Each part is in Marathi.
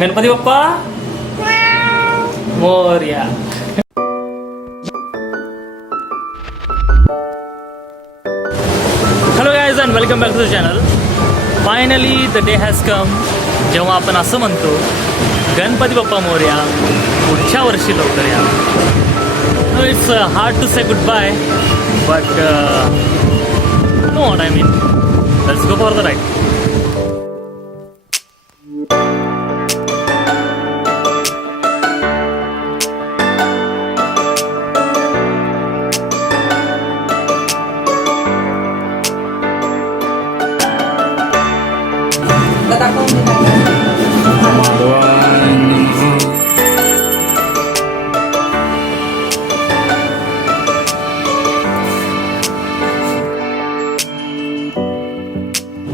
Ganpati Bappa Morya. Hello guys and welcome back to the channel. Finally the day has come जेव्हा आपण असं म्हणतो गणपती बाप्पा मोरया, पुढच्या वर्षी लवकर या. It's hard to say good bye but know what I mean. Let's go for the ride.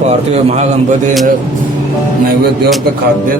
पार्थिव महागणपती नैवेद्यावर खाद्य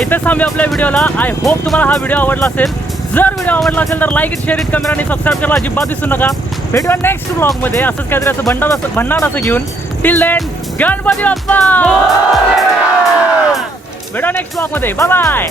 इथेच थांबूया आपल्या व्हिडिओला. आय होप तुम्हाला हा व्हिडिओ आवडला असेल. जर व्हिडिओ आवडला असेल तर like it, share it, comment आणि सबस्क्राईब करायला अजिबात विसरू नका. भेटूया नेक्स्ट ब्लॉगमध्ये असंच काहीतरी असं भन्नाट असं घेऊन. Till then Ganpati Bappa. भेटूया नेक्स्ट ब्लॉगमध्ये. Bye bye.